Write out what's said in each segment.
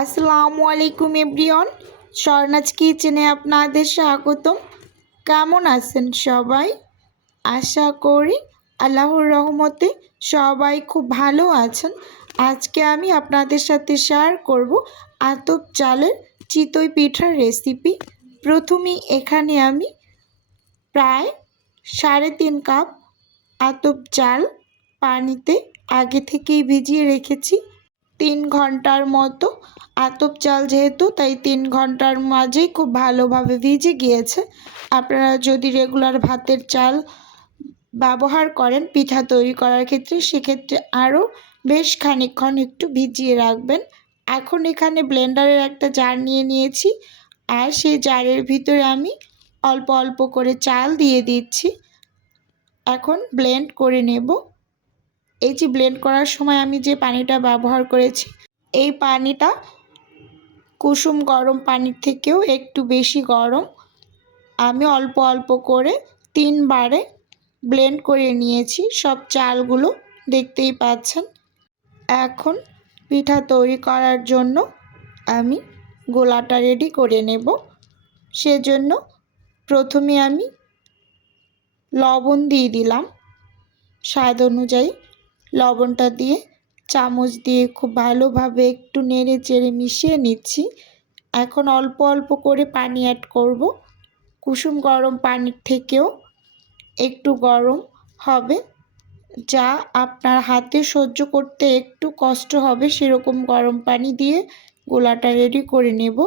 আসসালামু আলাইকুম এভরিওয়ান, স্বর্ণাজ কিচেনে আপনাদের স্বাগতম। কেমন আছেন সবাই? আশা করি আল্লাহর রহমতে সবাই খুব ভালো আছেন। আজকে আমি আপনাদের সাথে শেয়ার করব আতপ চালের চিতই পিঠার রেসিপি প্রথমেই এখানে আমি প্রায় সাড়ে তিন কাপ আতপ চাল পানিতে আগে থেকেই ভিজিয়ে রেখেছি। তিন ঘণ্টার মতো। আতপ চাল যেহেতু, তাই তিন ঘণ্টার মাঝেই খুব ভালোভাবে ভিজে গিয়েছে। আপনারা যদি রেগুলার ভাতের চাল ব্যবহার করেন, পিঠা তৈরি করার ক্ষেত্রে, সেক্ষেত্রে আরও বেশ খানিকক্ষণ একটু ভিজিয়ে রাখবেন। এখন এখানে ব্লেন্ডারের একটা জার নিয়ে নিয়েছি। আর সেই জারের ভিতরে আমি অল্প অল্প করে চাল দিয়ে দিচ্ছি। এখন ব্লেন্ড করে নেব। এই যে ব্লেন্ড করার সময় আমি যে পানিটা ব্যবহার করেছি, এই পানিটা কুসুম গরম পানির থেকেও একটু বেশি গরম। আমি অল্প অল্প করে তিনবারে ব্লেন্ড করে নিয়েছি, সব চালগুলো দেখতেই পাচ্ছেন। এখন পিঠা তৈরি করার জন্য আমি গোলাটা রেডি করে নেব। সেজন্য প্রথমে আমি লবণ দিয়ে দিলাম, স্বাদ অনুযায়ী। লবণটা দিয়ে চামচ দিয়ে খুব ভালোভাবে একটু নেড়ে চেড়ে মিশিয়ে নিচ্ছি। এখন অল্প অল্প করে পানি অ্যাড করব। কুসুম গরম পানির থেকেও একটু গরম হবে। যা আপনার হাতে সহ্য করতে একটু কষ্ট হবে সেরকম গরম পানি দিয়ে গোলাটা রেডি করে নেব।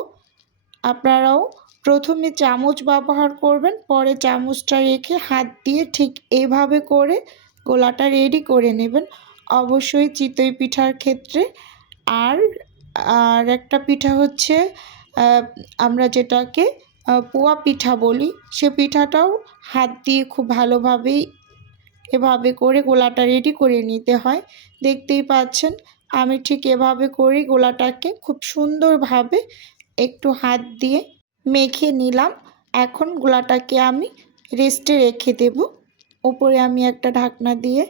আপনারাও প্রথমে চামচ ব্যবহার করবেন, পরে চামচটা রেখে হাত দিয়ে ঠিক এভাবে করে গোলাটা রেডি করে নেবেন। অবশ্যই চিতই পিঠার ক্ষেত্রে। আর আর একটা পিঠা হচ্ছে আমরা যেটাকে পোয়া পিঠা বলি, সে পিঠাটাও হাত দিয়ে খুব ভালোভাবেই এভাবে করে গোলাটা রেডি করে নিতে হয়। দেখতেই পাচ্ছেন, আমি ঠিক এভাবে করি গোলাটাকে খুব সুন্দরভাবে একটু হাত দিয়ে মেখে নিলাম। এখন গোলাটাকে আমি রেস্টে রেখে দেব। উপরে আমি একটা ঢাকনা দিয়ে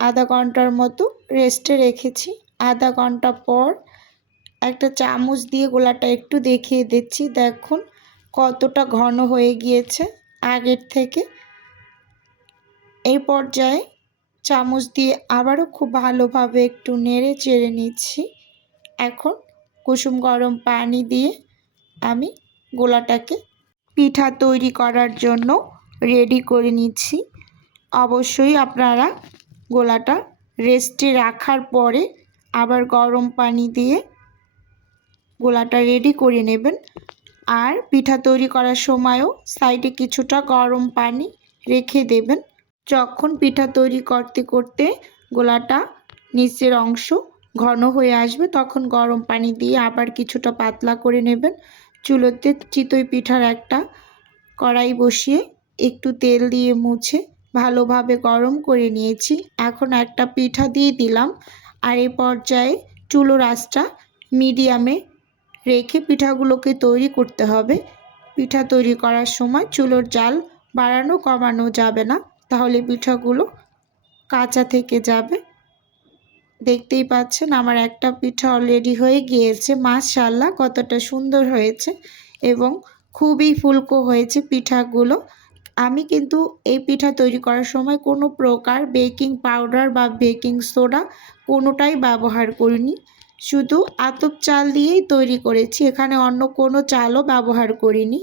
আধা ঘণ্টার মতো রেস্টে রেখেছি। আধা ঘণ্টা পর একটা চামচ দিয়ে গোলাটা একটু দেখিয়ে দিচ্ছি। দেখুন কতটা ঘন হয়ে গিয়েছে আগের থেকে। এই পর্যায়ে চামচ দিয়ে আবারও খুব ভালোভাবে একটু নেড়ে চেড়ে নিচ্ছি। এখন কুসুম গরম পানি দিয়ে আমি গোলাটাকে পিঠা তৈরি করার জন্য রেডি করে নিচ্ছি। অবশ্যই আপনারা গোলাটা রেস্টে রাখার পরে আবার গরম পানি দিয়ে গোলাটা রেডি করে নেবেন। আর পিঠা তৈরি করার সময়ও সাইডে কিছুটা গরম পানি রেখে দেবেন। যখন পিঠা তৈরি করতে করতে গোলাটা নিচের অংশ ঘন হয়ে আসবে, তখন গরম পানি দিয়ে আবার কিছুটা পাতলা করে নেবেন। চুলোতে চিতই পিঠার একটা কড়াই বসিয়ে একটু তেল দিয়ে মুছে ভালোভাবে গরম করে নিয়েছি। এখন একটা পিঠা দিয়ে দিলাম। আর এই পর্যায়ে চুলো রাসটা মিডিয়ামে রেখে পিঠাগুলোকে তৈরি করতে হবে। পিঠা তৈরি করার সময় চুলোর জাল বাড়ানো কমানো যাবে না। তাহলে পিঠাগুলো কাঁচা থেকে যাবে। দেখতেই পাচ্ছেন আমার একটা পিঠা অলরেডি হয়ে গিয়েছে। মাশাল্লাহ কতটা সুন্দর হয়েছে। এবং খুবই ফুলকো হয়েছে পিঠাগুলো। আমি কিন্তু এই পিঠা তৈরি করার সময় কোনো প্রকার বেকিং পাউডার বা বেকিং সোডা কোনোটাই ব্যবহার করিনি। শুধু আতপ চাল দিয়েই তৈরি করেছি, এখানে অন্য কোনো চালও ব্যবহার করিনি।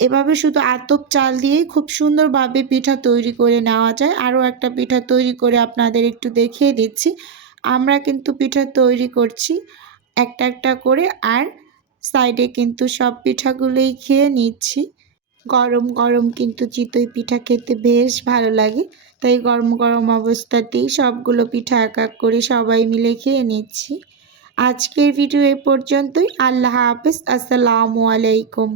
এভাবে শুধু আতপ চাল দিয়েই খুব সুন্দরভাবে পিঠা তৈরি করে নেওয়া যায়। আরও একটা পিঠা তৈরি করে আপনাদের একটু দেখিয়ে দিচ্ছি। আমরা কিন্তু পিঠা তৈরি করছি একটা একটা করে, আর সাইডে কিন্তু সব পিঠাগুলোই খেয়ে নিচ্ছি। গরম গরম কিন্তু চিতই পিঠা খেতে বেশ ভালো লাগে। তাই গরম গরম অবস্থাতেই সবগুলো পিঠা এক এক করে সবাই মিলে খেয়ে নিচ্ছি। আজকের ভিডিও এ পর্যন্তই। আল্লাহ হাফেজ। আসসালামু আলাইকুম।